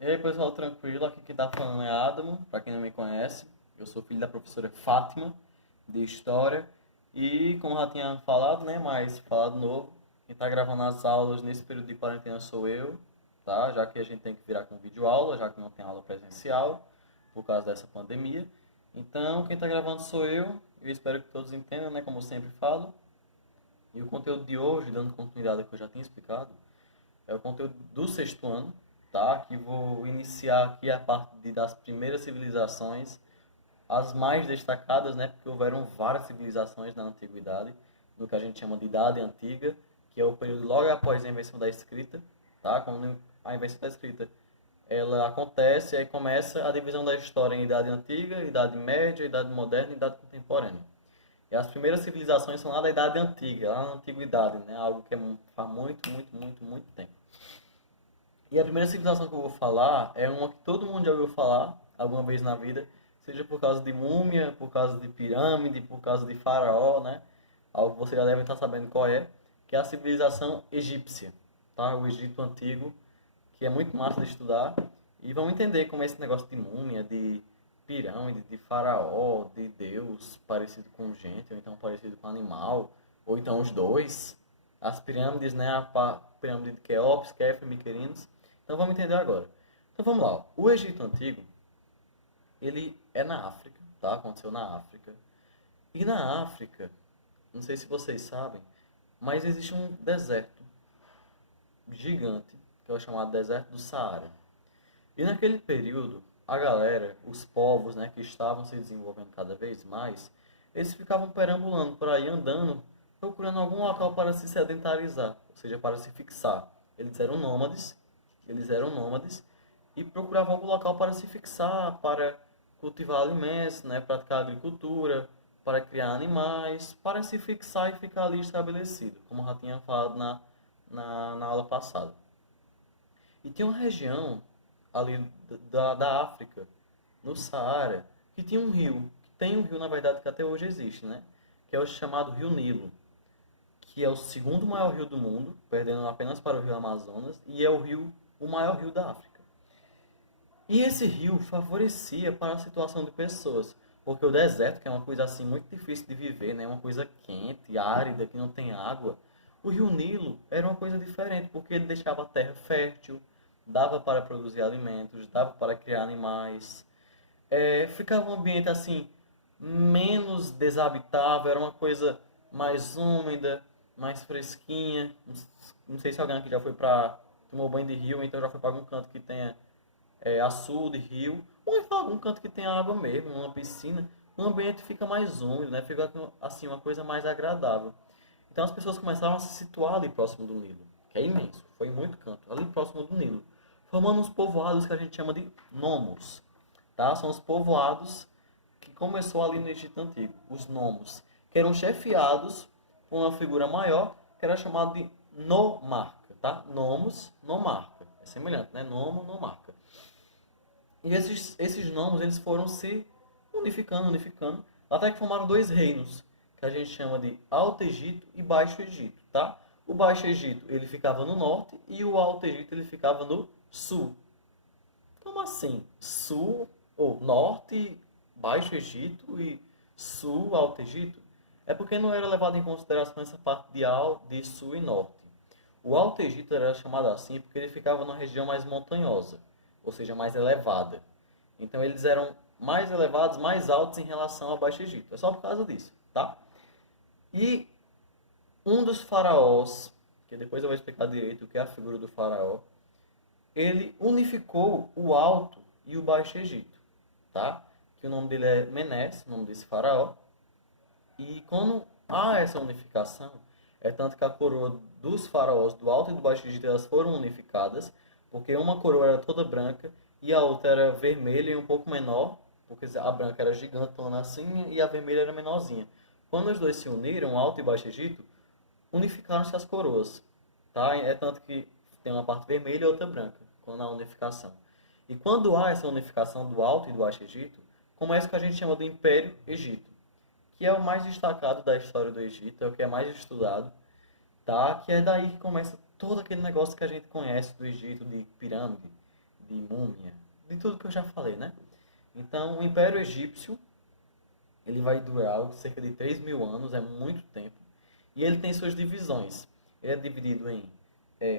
E aí, pessoal, tranquilo? Aqui quem tá falando é Adamo, para quem não me conhece. Eu sou filho da professora Fátima, de História. E, como já tinha falado, né, mas falado novo, quem tá gravando as aulas nesse período de quarentena sou eu, tá? Já que a gente tem que virar com videoaula, já que não tem aula presencial, por causa dessa pandemia. Então, quem tá gravando sou eu espero que todos entendam, né, como eu sempre falo. E o conteúdo de hoje, dando continuidade ao que eu já tinha explicado, é o conteúdo do sexto ano, tá? Que vou iniciar aqui a parte das primeiras civilizações, as mais destacadas, né? Porque houveram várias civilizações na antiguidade, no que a gente chama de Idade Antiga, que é o período logo após a invenção da escrita, tá? Quando a invenção da escrita ela acontece, aí começa a divisão da história em Idade Antiga, Idade Média, Idade Moderna e Idade Contemporânea. E as primeiras civilizações são lá da Idade Antiga, lá na Antiguidade, né? Algo que faz muito, muito, muito, muito tempo. E a primeira civilização que eu vou falar é uma que todo mundo já ouviu falar alguma vez na vida, seja por causa de múmia, por causa de pirâmide, por causa de faraó, né? Algo que vocês já devem estar sabendo qual que é a civilização egípcia, tá? O Egito Antigo, que é muito massa de estudar. E vamos entender como é esse negócio de múmia, de pirâmide, de faraó, de Deus parecido com gente, ou então parecido com animal, ou então os dois. As pirâmides, né? A pirâmide de Quéops, Kefre, Miquerinos. Então vamos entender agora. Então vamos lá. O Egito Antigo, ele é na África, tá? Aconteceu na África. E na África, não sei se vocês sabem, mas existe um deserto gigante, que é o chamado deserto do Saara. E naquele período, a galera, os povos, né, que estavam se desenvolvendo cada vez mais, eles ficavam perambulando por aí, andando, procurando algum local para se sedentarizar, ou seja, para se fixar. Eles eram nômades e procuravam algum local para se fixar, para cultivar alimentos, né, praticar agricultura, para criar animais, para se fixar e ficar ali estabelecido, como já tinha falado na aula passada. E tem uma região ali da África, no Saara, que tinha um rio, que tem um rio, na verdade, que até hoje existe, né? Que é o chamado Rio Nilo, que é o segundo maior rio do mundo, perdendo apenas para o rio Amazonas, e é o maior rio da África. E esse rio favorecia para a situação de pessoas, porque o deserto, que é uma coisa assim muito difícil de viver, né? Uma coisa quente, árida, que não tem água, o rio Nilo era uma coisa diferente, porque ele deixava a terra fértil, dava para produzir alimentos, dava para criar animais. Ficava um ambiente assim menos desabitável, era uma coisa mais úmida, mais fresquinha. Não sei se alguém aqui já foi para tomar banho de rio, então já foi para algum canto que tenha açude, rio, ou então algum canto que tenha água mesmo, uma piscina, o ambiente fica mais úmido, né? Fica assim uma coisa mais agradável. Então as pessoas começaram a se situar ali próximo do Nilo, que é imenso, foi em muito canto, ali próximo do Nilo, formando uns povoados que a gente chama de nomos, tá? São os povoados que começou ali no Egito Antigo, os nomos, que eram chefiados por uma figura maior, que era chamado de nomarca, tá? Nomos, nomarca. É semelhante, né? Nomo, nomarca. E esses nomos eles foram se unificando, até que formaram dois reinos, que a gente chama de Alto Egito e Baixo Egito, tá? O Baixo Egito ele ficava no norte e o Alto Egito ele ficava no sul. Como assim? Sul ou norte, Baixo Egito e sul, Alto Egito? É porque não era levado em consideração essa parte de sul e norte. O Alto Egito era chamado assim porque ele ficava numa região mais montanhosa, ou seja, mais elevada. Então eles eram mais elevados, mais altos em relação ao Baixo Egito. É só por causa disso, tá? E um dos faraós, que depois eu vou explicar direito o que é a figura do faraó, ele unificou o Alto e o Baixo Egito, tá? Que o nome dele é Menes, o nome desse faraó. E quando há essa unificação, é tanto que a coroa dos faraós do Alto e do Baixo Egito elas foram unificadas, porque uma coroa era toda branca e a outra era vermelha e um pouco menor, porque a branca era gigantona assim e a vermelha era menorzinha. Quando os dois se uniram, o Alto e o Baixo Egito, unificaram-se as coroas, tá? É tanto que tem uma parte vermelha e outra branca, quando há unificação. E quando há essa unificação do Alto e do Baixo Egito, começa o que a gente chama do Império Egito, que é o mais destacado da história do Egito, é o que é mais estudado, tá? Que é daí que começa todo aquele negócio que a gente conhece do Egito, de pirâmide, de múmia, de tudo que eu já falei, né? Então, o Império Egípcio, ele vai durar cerca de 3.000 anos, é muito tempo. E ele tem suas divisões. Ele é dividido em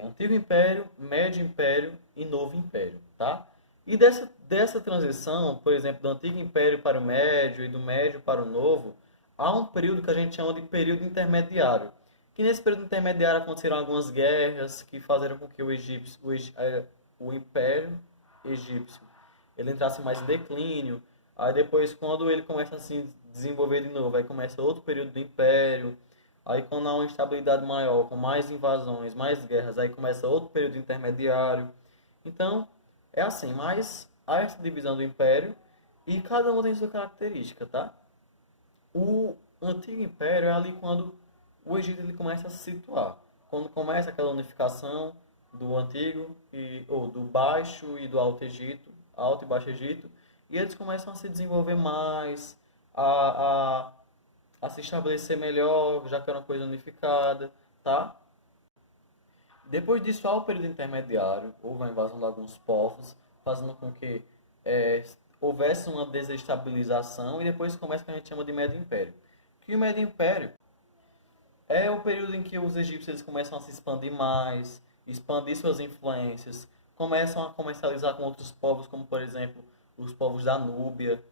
Antigo Império, Médio Império e Novo Império, tá? E dessa transição, por exemplo, do Antigo Império para o Médio e do Médio para o Novo, há um período que a gente chama de período intermediário. Que nesse período intermediário aconteceram algumas guerras que fizeram com que o Império Egípcio ele entrasse mais em declínio. Aí depois, quando ele começa a se desenvolver de novo, aí começa outro período do Império. Aí quando há uma instabilidade maior, com mais invasões, mais guerras, aí começa outro período intermediário. Então, é assim, mas há essa divisão do Império e cada um tem sua característica, tá? O Antigo Império é ali quando o Egito ele começa a se situar. Quando começa aquela unificação do Antigo, ou do Baixo e do Alto Egito, Alto e Baixo Egito, e eles começam a se desenvolver mais, a, a se estabelecer melhor, já que era uma coisa unificada, tá? Depois disso, há o período intermediário, houve a invasão de alguns povos, fazendo com que houvesse uma desestabilização, e depois começa o que a gente chama de Médio Império. Que o Médio Império é o período em que os egípcios eles começam a se expandir mais, expandir suas influências, começam a comercializar com outros povos, como por exemplo os povos da Núbia,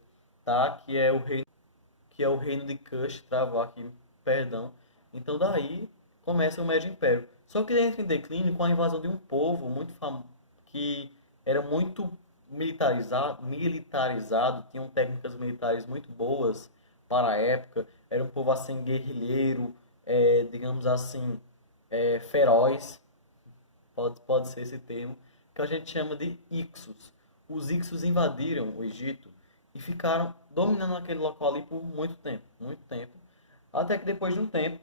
tá? Que é o reino de Kush, travar aqui, perdão. Então daí começa o Médio Império. Só que ele entra em declínio com a invasão de um povo muito que era muito militarizado, tinham técnicas militares muito boas para a época, era um povo assim guerrilheiro, digamos assim, feroz, pode ser esse termo, que a gente chama de Ixos. Os Ixos invadiram o Egito e ficaram dominando aquele local ali por muito tempo, até que depois de um tempo,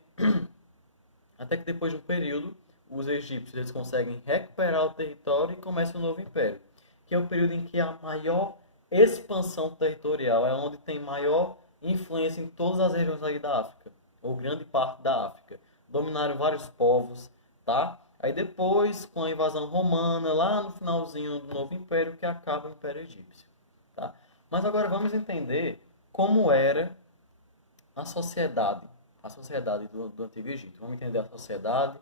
até que depois de um período, os egípcios eles conseguem recuperar o território e começa o novo império, que é o período em que há maior expansão territorial, é onde tem maior influência em todas as regiões ali da África, ou grande parte da África. Dominaram vários povos, tá? Aí depois, com a invasão romana, lá no finalzinho do novo império, que acaba o Império Egípcio, tá? Mas agora vamos entender como era a sociedade do Antigo Egito. Vamos entender a sociedade,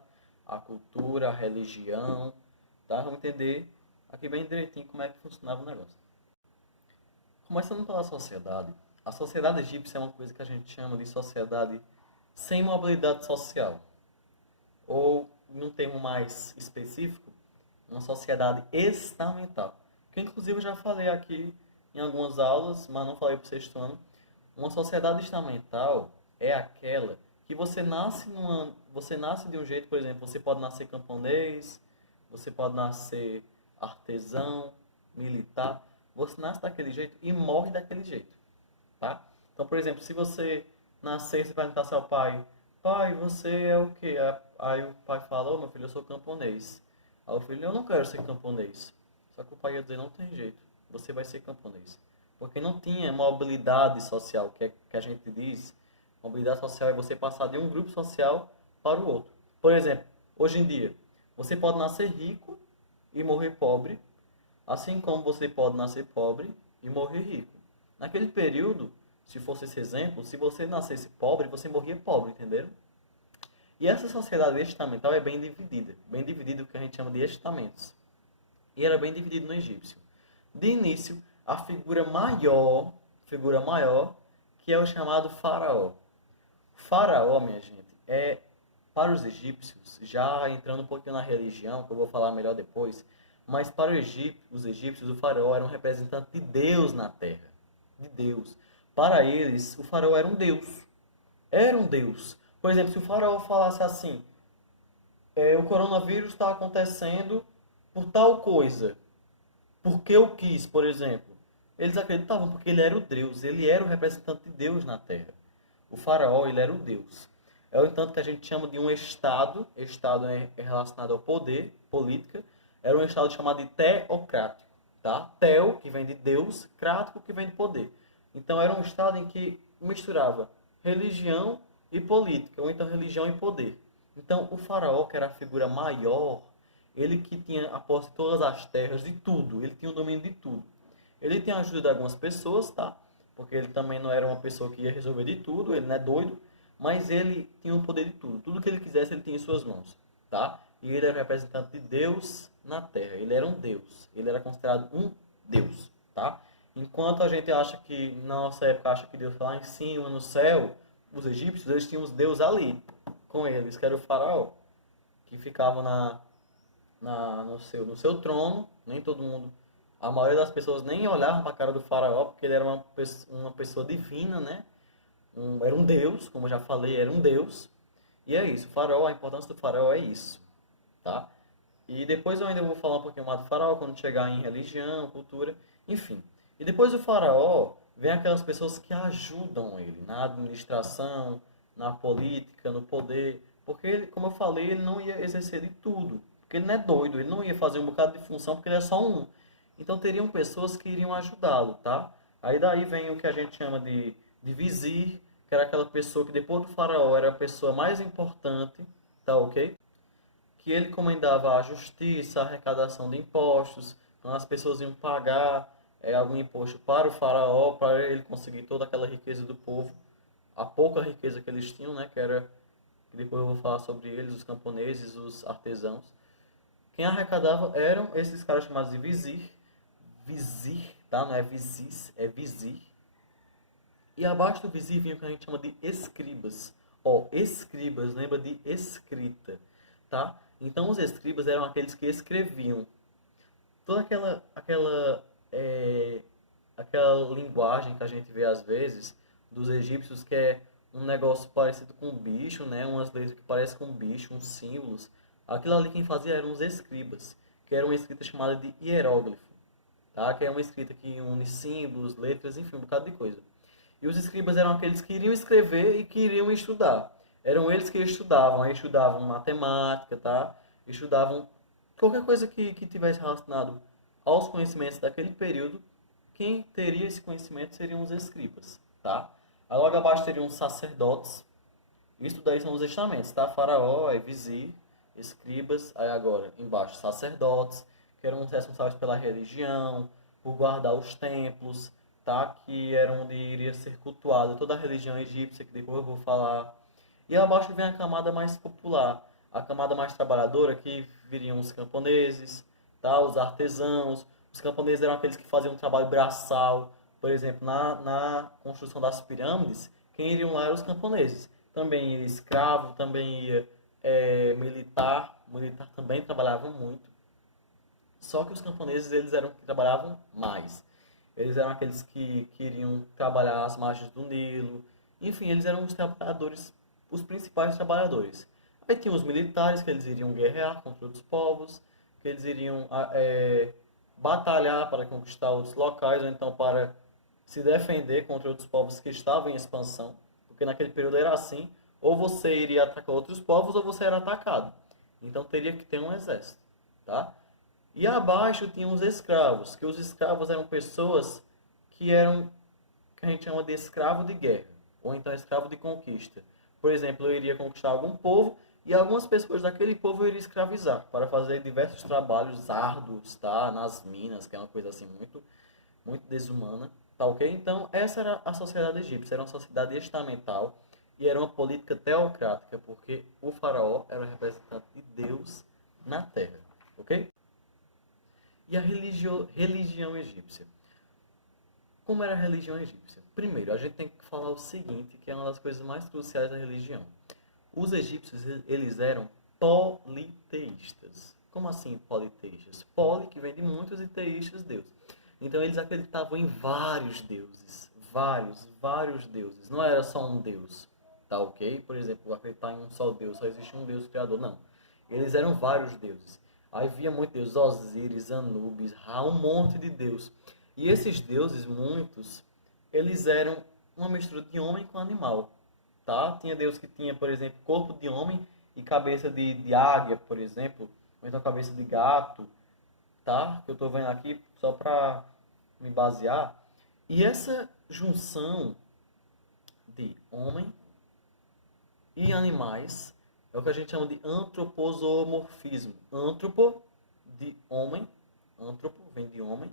a cultura, a religião, tá? Vamos entender aqui bem direitinho como é que funcionava o negócio. Começando pela sociedade, a sociedade egípcia é uma coisa que a gente chama de sociedade sem mobilidade social, ou, num termo mais específico, uma sociedade estamental. Que inclusive eu já falei aqui em algumas aulas, mas não falei para o sexto ano. Uma sociedade estamental é aquela que você nasce de um jeito, por exemplo, você pode nascer camponês, você pode nascer artesão, militar, você nasce daquele jeito e morre daquele jeito, tá? Então, por exemplo, se você nascer, você perguntar ao seu pai, pai, você é o quê? Aí o pai fala, meu filho, eu sou camponês. Aí o filho, eu não quero ser camponês. Só que o pai ia dizer, não tem jeito, você vai ser camponês. Porque não tinha mobilidade social, que a gente diz. Mobilidade social é você passar de um grupo social para o outro. Por exemplo, hoje em dia, você pode nascer rico e morrer pobre, assim como você pode nascer pobre e morrer rico. Naquele período, se fosse esse exemplo, se você nascesse pobre, você morria pobre, entenderam? E essa sociedade estamental é bem dividida o que a gente chama de estamentos. E era bem dividido no egípcio. De início, a figura maior, que é o chamado faraó. O faraó, minha gente, para os egípcios, já entrando um pouquinho na religião, que eu vou falar melhor depois, mas para os egípcios, o faraó era um representante de Deus na terra. De Deus. Para eles, o faraó era um Deus. Era um Deus. Por exemplo, se o faraó falasse assim, o coronavírus está acontecendo por tal coisa, porque eu quis, por exemplo. Eles acreditavam porque ele era o Deus, ele era o representante de Deus na terra. O faraó, ele era o Deus. É o entanto que a gente chama de um estado é relacionado ao poder, política, era um estado chamado de teocrático, tá? Teo, que vem de Deus, crático, que vem de poder. Então era um estado em que misturava religião e política, ou então religião e poder. Então o faraó, que era a figura maior, Ele que tinha a posse de todas as terras, de tudo. Ele tinha o domínio de tudo. Ele tinha a ajuda de algumas pessoas, tá? Porque ele também não era uma pessoa que ia resolver de tudo, ele não é doido. Mas ele tinha o poder de tudo. Tudo que ele quisesse, ele tinha em suas mãos, tá? E ele era representante de Deus na Terra. Ele era um Deus. Ele era considerado um Deus, tá? Enquanto a gente acha que, na nossa época, acha que Deus está lá em cima, no céu, os egípcios, eles tinham os deuses ali, com eles, que era o faraó, que ficava no seu trono. Nem todo mundo, a maioria das pessoas nem olhavam para a cara do faraó, porque ele era uma pessoa divina, né? Era um deus, como eu já falei, era um deus. E é isso, o faraó, a importância do faraó é isso, tá? E depois eu ainda vou falar um pouquinho mais do faraó, quando chegar em religião, cultura, enfim. E depois do faraó, vem aquelas pessoas que ajudam ele na administração, na política, no poder. Porque, ele, como eu falei, ele não ia exercer de tudo. Porque ele não é doido, ele não ia fazer um bocado de função porque ele é só um. Então teriam pessoas que iriam ajudá-lo, tá? Aí daí vem o que a gente chama de vizir, que era aquela pessoa que depois do faraó era a pessoa mais importante, tá ok? Que ele comandava a justiça, a arrecadação de impostos, quando as pessoas iam pagar algum imposto para o faraó, para ele conseguir toda aquela riqueza do povo, a pouca riqueza que eles tinham, né, que era, que depois eu vou falar sobre eles, os camponeses, os artesãos. Quem arrecadava eram esses caras chamados de vizir, tá? Não é vizis, é vizir. E abaixo do vizir vinha o que a gente chama de escribas. Ó, escribas, lembra de escrita, tá? Então os escribas eram aqueles que escreviam. Toda aquela linguagem que a gente vê às vezes dos egípcios, que é um negócio parecido com um bicho, né? Umas letras que parecem com um bicho, uns símbolos. Aquilo ali quem fazia eram os escribas, que era uma escrita chamada de hieróglifo, tá? Que é uma escrita que une símbolos, letras, enfim, um bocado de coisa. E os escribas eram aqueles que iriam escrever e que iriam estudar. Eram eles que estudavam, aí estudavam matemática, tá? Estudavam qualquer coisa que tivesse relacionado aos conhecimentos daquele período. Quem teria esse conhecimento seriam os escribas, tá? Aí logo abaixo teriam os sacerdotes. Isso daí são os estamentos, tá? Faraó, vizir, escribas, aí agora embaixo sacerdotes, que eram os responsáveis pela religião, por guardar os templos, tá? Que era onde iria ser cultuada toda a religião egípcia, que depois eu vou falar. E abaixo vem a camada mais popular, a camada mais trabalhadora, que viriam os camponeses, tá? Os artesãos. Os camponeses eram aqueles que faziam um trabalho braçal. Por exemplo, na construção das pirâmides, quem iriam lá eram os camponeses. Também ia escravo, também ia militar. Militar também trabalhava muito. Só que os camponeses, eles eram que trabalhavam mais. Eles eram aqueles que queriam trabalhar às margens do Nilo. Enfim, eles eram os trabalhadores, os principais trabalhadores. Aí tinha os militares, que eles iriam guerrear contra outros povos, que eles iriam batalhar para conquistar outros locais, ou então para se defender contra outros povos que estavam em expansão. Porque naquele período era assim, ou você iria atacar outros povos, ou você era atacado. Então teria que ter um exército, tá? E abaixo tinham os escravos, que os escravos eram pessoas que eram, que a gente chama de escravo de guerra, ou então escravo de conquista. Por exemplo, eu iria conquistar algum povo e algumas pessoas daquele povo eu iria escravizar para fazer diversos trabalhos árduos, tá? Nas minas, que é uma coisa assim muito, muito desumana, tá ok? Então, essa era a sociedade egípcia, era uma sociedade estamental e era uma política teocrática, porque o faraó era o representante de Deus na terra, ok? E a religião egípcia. Como era a religião egípcia? Primeiro, a gente tem que falar o seguinte, que é uma das coisas mais cruciais da religião. Os egípcios, eles eram politeístas. Como assim politeístas? Poli, que vem de muitos, e teístas, Deus. Então eles acreditavam em vários deuses. Vários deuses. Não era só um deus, tá ok? Por exemplo, acreditar em um só deus, só existe um deus criador. Não. Eles eram vários deuses. Aí via muito deus, Osíris, Anubis, Ra, um monte de deus. E esses deuses, muitos, eles eram uma mistura de homem com animal, tá? Tinha deus que tinha, por exemplo, corpo de homem e cabeça de águia, por exemplo, ou então cabeça de gato, tá? Que eu estou vendo aqui só para me basear. E essa junção de homem e animais é o que a gente chama de antroposomorfismo. Antropo de homem, antropo vem de homem,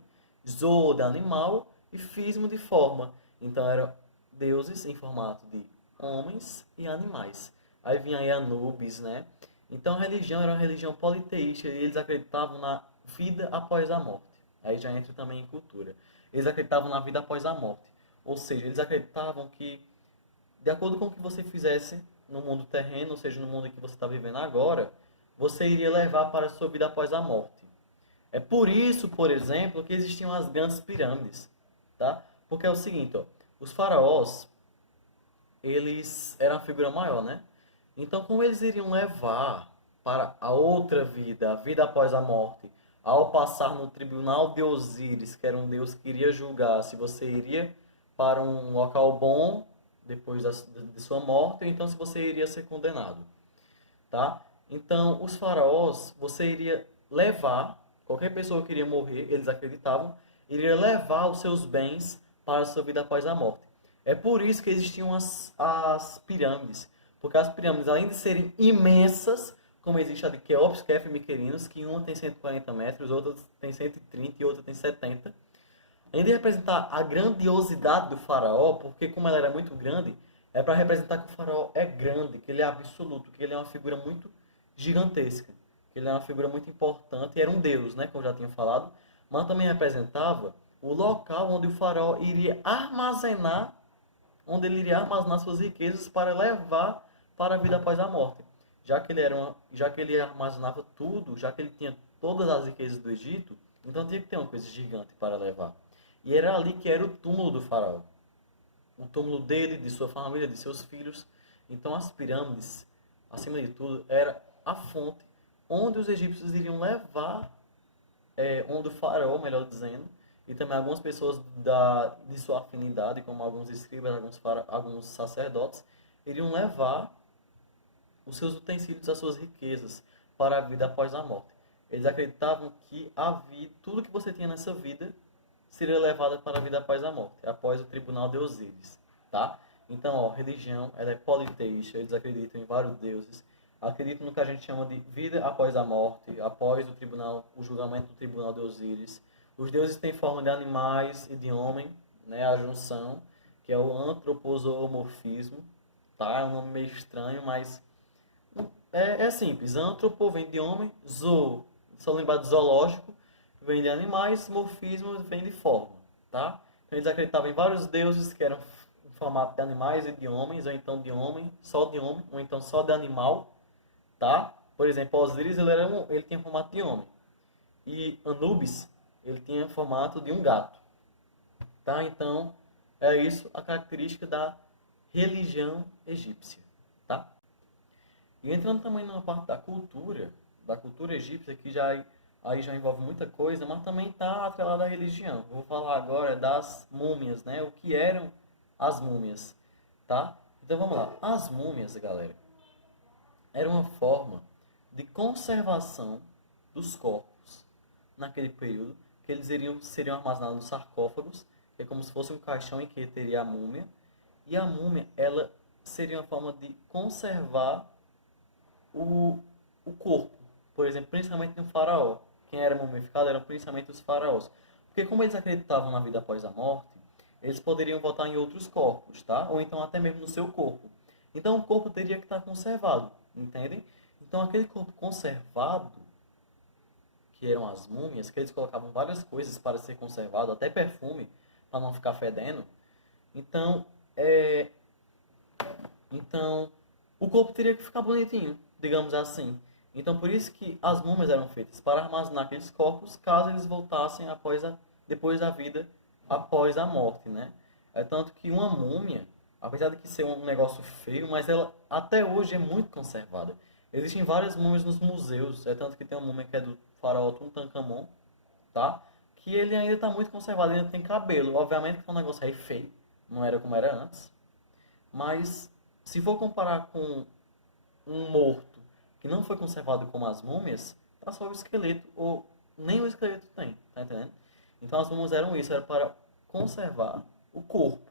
zoo de animal e fismo de forma. Então eram deuses em formato de homens e animais. Aí vinha aí Anubis, né? Então a religião era uma religião politeísta e eles acreditavam na vida após a morte. Aí já entra também em cultura. Eles acreditavam na vida após a morte. Ou seja, eles acreditavam que, de acordo com o que você fizesse no mundo terreno, ou seja, no mundo em que você está vivendo agora, você iria levar para a sua vida após a morte. É por isso, por exemplo, que existiam as grandes pirâmides, tá? Porque é o seguinte, ó, os faraós, eles eram a figura maior, né? Então, como eles iriam levar para a outra vida, a vida após a morte, ao passar no tribunal de Osíris, que era um deus que iria julgar se você iria para um local bom depois de sua morte, ou então se você iria ser condenado, tá? Então, os faraós, você iria levar, qualquer pessoa que iria morrer, eles acreditavam, iria levar os seus bens para a sua vida após a morte. É por isso que existiam as pirâmides, porque as pirâmides, além de serem imensas, como existe a de Quéops, Keops e Miquerinos, que uma tem 140 metros, outra tem 130 e outra tem 70, além de representar a grandiosidade do faraó, porque como ela era muito grande, é para representar que o faraó é grande, que ele é absoluto, que ele é uma figura muito gigantesca, que ele é uma figura muito importante, e era um deus, né, como eu já tinha falado, mas também representava o local onde o faraó iria armazenar, onde ele iria armazenar suas riquezas para levar para a vida após a morte. Já que ele armazenava tudo, já que ele tinha todas as riquezas do Egito, então tinha que ter uma coisa gigante para levar. E era ali que era o túmulo do faraó. O túmulo dele, de sua família, de seus filhos. Então as pirâmides, acima de tudo, era a fonte onde os egípcios iriam levar, onde o faraó, melhor dizendo, e também algumas pessoas de sua afinidade, como alguns escribas, alguns sacerdotes, iriam levar os seus utensílios, as suas riquezas para a vida após a morte. Eles acreditavam que tudo que você tinha nessa vida seria levado para a vida após a morte, após o tribunal de Osíris, tá? Então, ó, religião, ela é politeísta, eles acreditam em vários deuses, acreditam no que a gente chama de vida após a morte, após o julgamento do tribunal de Osíris. Os deuses têm forma de animais e de homem, né, a junção, que é o antropozoomorfismo, tá? É um nome meio estranho, mas é simples. Antropo vem de homem, zoo, só lembrar de zoológico, vem de animais, morfismo vem de forma, tá? Então eles acreditavam em vários deuses que eram em formato de animais e de homens, ou então de homem, ou então só de animal, tá? Por exemplo, Osíris, ele tinha formato de homem. E Anubis, ele tinha formato de um gato, tá? Então, é isso a característica da religião egípcia, tá? E entrando também na parte da cultura egípcia, que aí já envolve muita coisa, mas também está atrelada à religião. Eu vou falar agora das múmias, né? O que eram as múmias, tá? Então vamos lá. As múmias, galera, era uma forma de conservação dos corpos naquele período, que eles seriam armazenados nos sarcófagos, que é como se fosse um caixão em que teria a múmia. E a múmia, ela seria uma forma de conservar o corpo, por exemplo, principalmente de um faraó. Quem era mumificado eram principalmente os faraós. Porque como eles acreditavam na vida após a morte, eles poderiam voltar em outros corpos, tá? Ou então até mesmo no seu corpo. Então o corpo teria que estar conservado, entendem? Então aquele corpo conservado, que eram as múmias, que eles colocavam várias coisas para ser conservado, até perfume, para não ficar fedendo. Então, o corpo teria que ficar bonitinho, digamos assim. Então, por isso que as múmias eram feitas, para armazenar aqueles corpos, caso eles voltassem depois da vida, após a morte, né? É tanto que uma múmia, apesar de que ser um negócio feio, mas ela até hoje é muito conservada. Existem várias múmias nos museus, é tanto que tem uma múmia que é do faraó Tutankhamon, tá? Que ele ainda está muito conservado, ainda tem cabelo. Obviamente que é um negócio aí feio, não era como era antes. Mas, se for comparar com um morto que não foi conservado como as múmias, tá só o esqueleto, ou nem o esqueleto tem, tá entendendo? Então as múmias eram isso, era para conservar o corpo,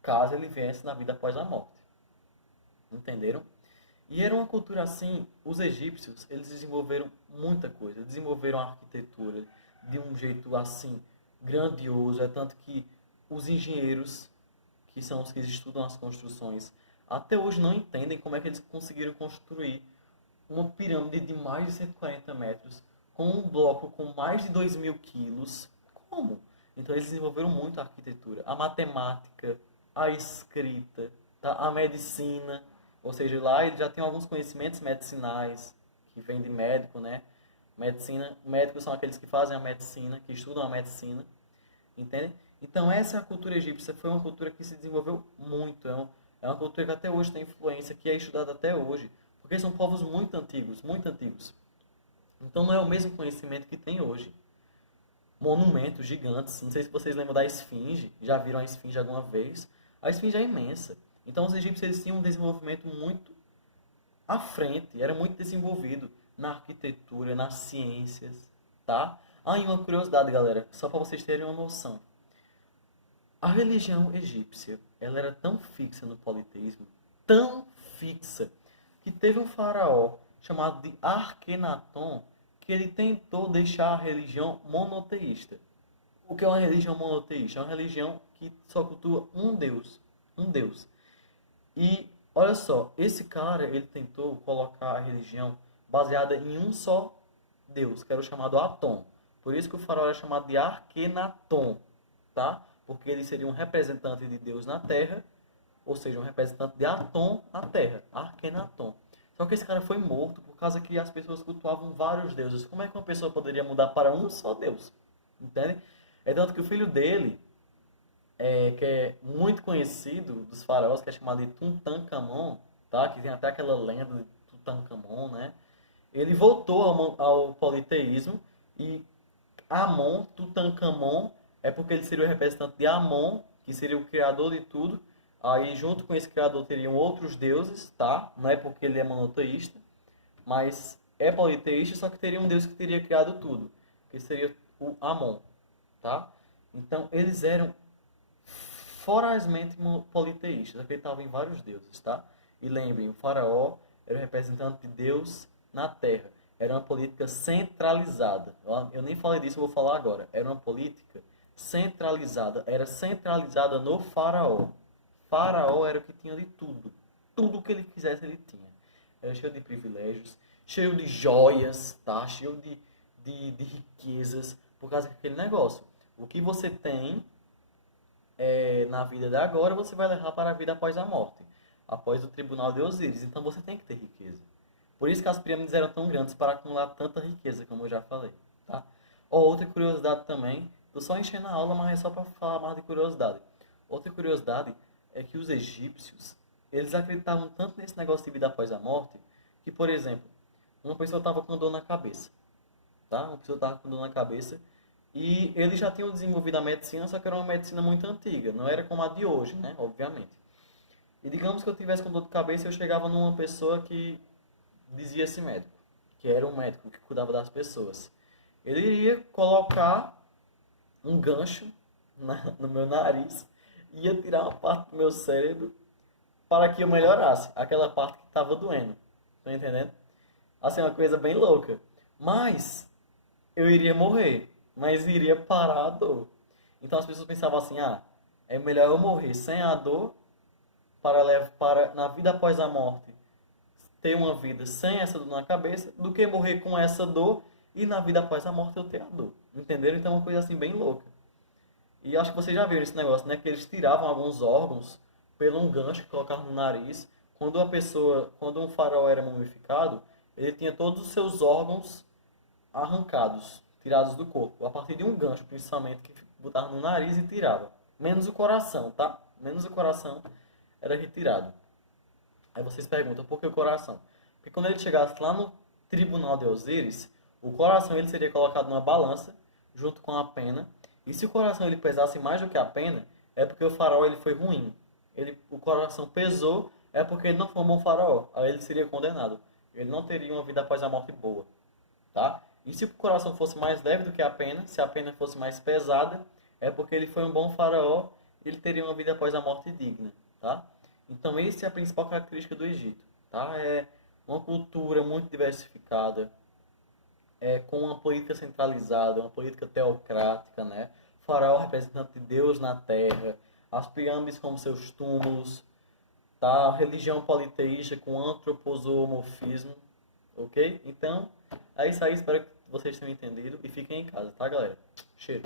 caso ele viesse na vida após a morte. Entenderam? E era uma cultura assim, os egípcios, eles desenvolveram muita coisa, desenvolveram a arquitetura de um jeito assim grandioso, é tanto que os engenheiros, que são os que estudam as construções, até hoje não entendem como é que eles conseguiram construir uma pirâmide de mais de 140 metros com um bloco com mais de 2.000 quilos. Como? Então eles desenvolveram muito a arquitetura, a matemática, a escrita, tá? A medicina, ou seja, lá eles já têm alguns conhecimentos medicinais, que vem de médico, né? Medicina, médicos são aqueles que fazem a medicina, que estudam a medicina, entende? Então essa é a cultura egípcia, foi uma cultura que se desenvolveu muito, é uma cultura que até hoje tem influência, que é estudada até hoje, porque são povos muito antigos, muito antigos. Então não é o mesmo conhecimento que tem hoje. Monumentos gigantes, não sei se vocês lembram da Esfinge, já viram a Esfinge alguma vez? A Esfinge é imensa. Então os egípcios eles tinham um desenvolvimento muito à frente, era muito desenvolvido na arquitetura, nas ciências, tá? Ah, e uma curiosidade, galera, só para vocês terem uma noção. A religião egípcia, ela era tão fixa no politeísmo, tão fixa, que teve um faraó chamado de Akhenaton, que ele tentou deixar a religião monoteísta. O que é uma religião monoteísta? É uma religião que só cultua um Deus. Um Deus. E, olha só, esse cara, ele tentou colocar a religião baseada em um só Deus, que era o chamado Atom. Por isso que o faraó era chamado de Akhenaton, tá? Porque ele seria um representante de Deus na Terra, ou seja, um representante de Atom na Terra, Akhenaton. Só que esse cara foi morto por causa que as pessoas cultuavam vários deuses. Como é que uma pessoa poderia mudar para um só Deus? Entende? É tanto que o filho dele, que é muito conhecido dos faraós, que é chamado de Tutankhamon, tá? Que tem até aquela lenda de Tutankhamon, né? Ele voltou ao politeísmo e Amon, Tutankhamon, é porque ele seria o representante de Amon, que seria o criador de tudo. Aí, junto com esse criador, teriam outros deuses, tá? Não é porque ele é monoteísta, mas é politeísta, só que teria um deus que teria criado tudo, que seria o Amon, tá? Então, eles eram forazmente politeístas, acreditavam em vários deuses, tá? E lembrem, o faraó era o representante de Deus na Terra. Era uma política centralizada. Eu nem falei disso, eu vou falar agora. Era uma política centralizada. Era centralizada no faraó. Faraó era o que tinha de tudo. Tudo que ele quisesse, ele tinha. Era cheio de privilégios, cheio de joias, tá? Cheio de riquezas, por causa daquele negócio. O que você tem na vida de agora, você vai levar para a vida após a morte. Após o tribunal de Osíris. Então você tem que ter riqueza. Por isso que as pirâmides eram tão grandes para acumular tanta riqueza, como eu já falei. Tá? Outra curiosidade também, estou só enchendo a aula, mas é só para falar mais de curiosidade. Outra curiosidade é que os egípcios, eles acreditavam tanto nesse negócio de vida após a morte, que, por exemplo, uma pessoa estava com dor na cabeça. Tá? Uma pessoa estava com dor na cabeça e eles já tinham desenvolvido a medicina, só que era uma medicina muito antiga, não era como a de hoje, né? Obviamente. E digamos que eu tivesse com dor de cabeça, eu chegava numa pessoa que dizia esse médico, que era um médico que cuidava das pessoas. Ele iria colocar um gancho no meu nariz e ia tirar uma parte do meu cérebro para que eu melhorasse aquela parte que estava doendo. Tá entendendo? Assim, uma coisa bem louca. Mas eu iria morrer, mas iria parar a dor. Então as pessoas pensavam assim, é melhor eu morrer sem a dor para na vida após a morte ter uma vida sem essa dor na cabeça, do que morrer com essa dor e na vida após a morte eu ter a dor. Entenderam? Então é uma coisa assim bem louca. E acho que vocês já viram esse negócio, né? Que eles tiravam alguns órgãos pelo um gancho que colocavam no nariz. Quando um faraó era mumificado, ele tinha todos os seus órgãos arrancados, tirados do corpo, a partir de um gancho, principalmente, que botava no nariz e tirava. Menos o coração, tá? Menos o coração era retirado. Aí vocês perguntam, por que o coração? Porque quando ele chegasse lá no tribunal de Osíris, o coração ele seria colocado numa balança, junto com a pena. E se o coração ele pesasse mais do que a pena, é porque o faraó ele foi ruim. O coração pesou, é porque ele não foi um bom faraó. Aí ele seria condenado. Ele não teria uma vida após a morte boa. Tá? E se o coração fosse mais leve do que a pena, se a pena fosse mais pesada, é porque ele foi um bom faraó, ele teria uma vida após a morte digna. Tá? Então, essa é a principal característica do Egito. Tá? uma cultura muito diversificada, com uma política centralizada, uma política teocrática, né? Faraó representante de Deus na terra, as pirâmides como seus túmulos, tá? Religião politeísta com antroposomorfismo, ok? Então, é isso aí, espero que vocês tenham entendido e fiquem em casa, tá, galera? Cheiro.